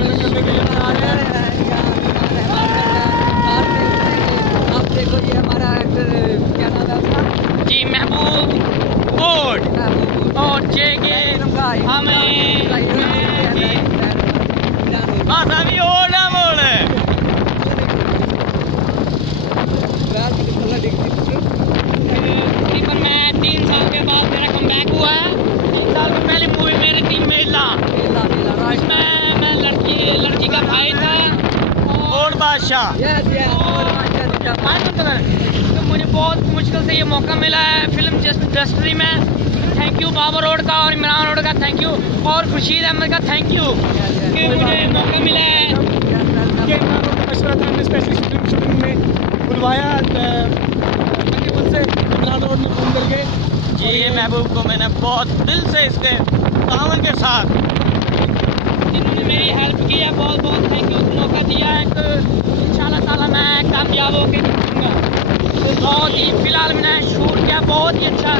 करने के लिए आ रहे हैं। आप देखो ये हमारा क्या नाम है उसका? जी महबूब बोर्ड और जेके हमें बस अभी ओड़ा बोल तकरीबन मैं 3 साल के बाद मेरा कमबैक हुआ है। 3 साल की पहली मूवी मेरी थी मेला, इसमें मैं लड़की का भाई था और बादशाह। तो मुझे बहुत मुश्किल से ये मौका मिला है फिल्म इंडस्ट्री में। थैंक यू बाबा रोड का और इमरान रोड का थैंक यू और खुर्शीद अहमद का थैंक यू कि मुझे मौका मिला है। मशवरा था, हमने स्पेशली शूटिंग में बुलवाया से इमरान रोड में फ़ोन करके। जी ये महबूब को मैंने बहुत दिल से इसके तावन के साथ जिन्होंने मेरी हेल्प की है, बहुत बहुत थैंक यू। मौका दिया है तो इंशाल्लाह ताला मैं कामयाब होकर दिखाऊंगा। तो बहुत ही फिलहाल मैंने शूट किया, बहुत ही अच्छा